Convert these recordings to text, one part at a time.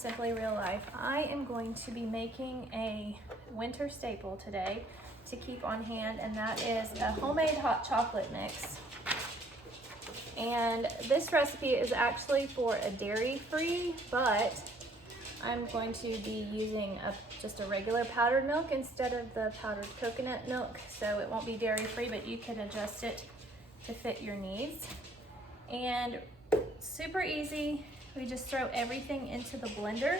Simply Real Life. I am going to be making a winter staple today to keep on hand, and that is a homemade hot chocolate mix. And this recipe is actually for a dairy-free, but I'm going to be using just a regular powdered milk instead of the powdered coconut milk, so it won't be dairy-free, but you can adjust it to fit your needs. And super easy. We just throw everything into the blender,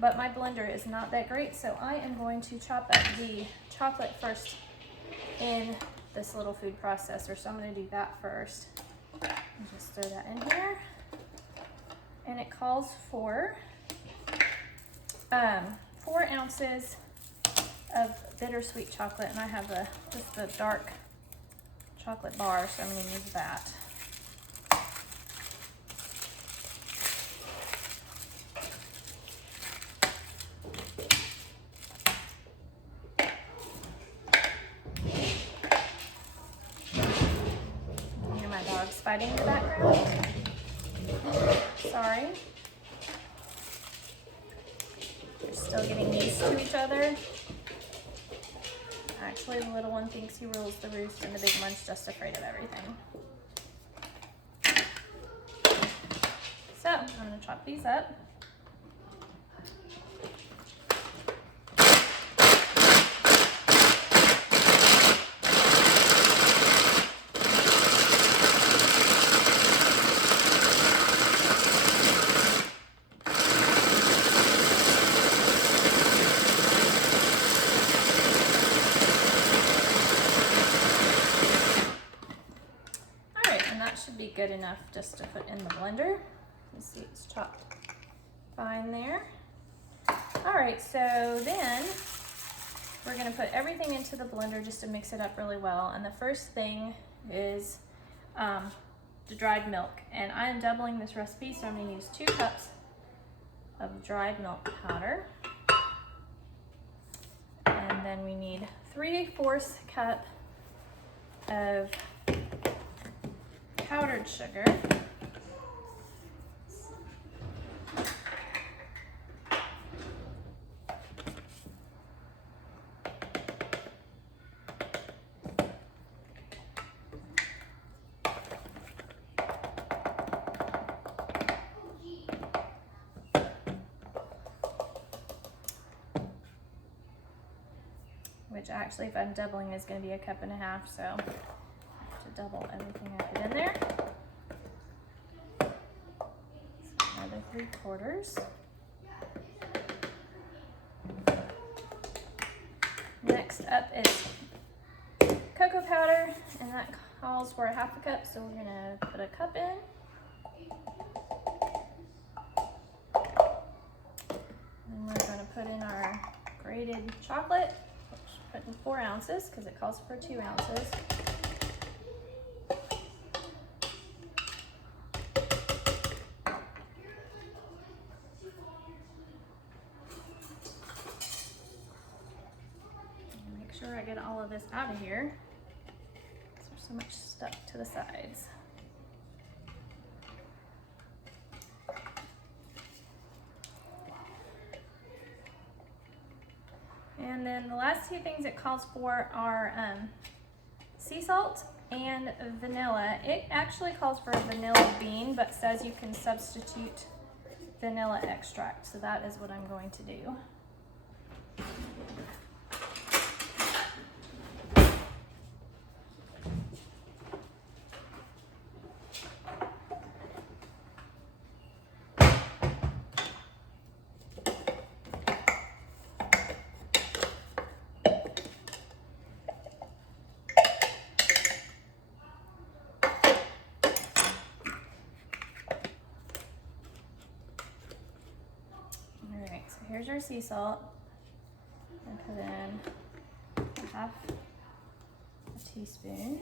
but my blender is not that great, so I am going to chop up the chocolate first in this little food processor. So I'm going to do that first. And just throw that in here. And it calls for 4 ounces of bittersweet chocolate, and I have just a dark chocolate bar, so I'm going to use that. Fighting in the background. Sorry. They're still getting used to each other. Actually, the little one thinks he rules the roost, and the big one's just afraid of everything. So, I'm going to chop these up. Should be good enough just to put in the blender. You see it's chopped fine there. All right, so then we're gonna put everything into the blender just to mix it up really well. And the first thing is the dried milk. And I am doubling this recipe, so I'm gonna use 2 cups of dried milk powder. And then we need 3/4 cup of powdered sugar, which actually, if I'm doubling, is going to be 1.5 cups, so I have to double everything I put in there. So another 3/4. Next up is cocoa powder, and that calls for 1/2 cup, so we're going to put 1 cup in. And we're going to put in our grated chocolate. Put in 4 ounces because it calls for 2 ounces. Make sure I get all of this out of here because there's so much stuck to the sides. And then the last 2 things it calls for are sea salt and vanilla. It actually calls for a vanilla bean, but says you can substitute vanilla extract. So that is what I'm going to do. Here's our sea salt. And put in 1/2 teaspoon.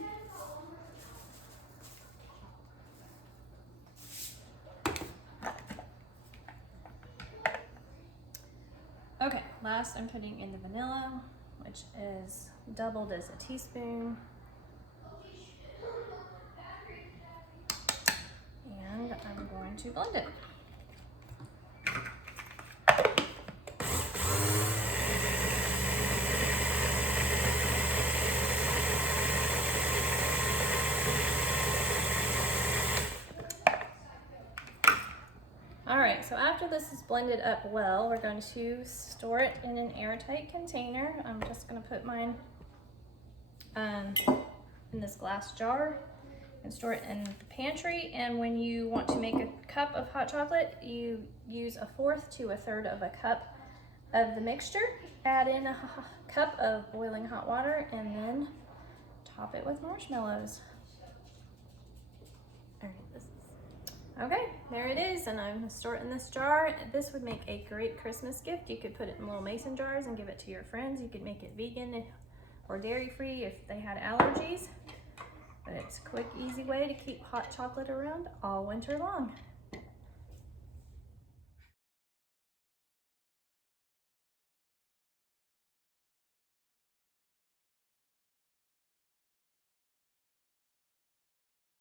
Okay, last I'm putting in the vanilla, which is doubled as a teaspoon. And I'm going to blend it. right, so after this is blended up well, we're going to store it in an airtight container. I'm just gonna put mine in this glass jar and store it in the pantry. And when you want to make a cup of hot chocolate, you use 1/4 to 1/3 of a cup of the mixture, add in a cup of boiling hot water, and then top it with marshmallows. All right, okay, there it is, and I'm gonna store it in this jar. This would make a great Christmas gift. You could put it in little mason jars and give it to your friends. You could make it vegan or dairy-free if they had allergies. But it's a quick, easy way to keep hot chocolate around all winter long.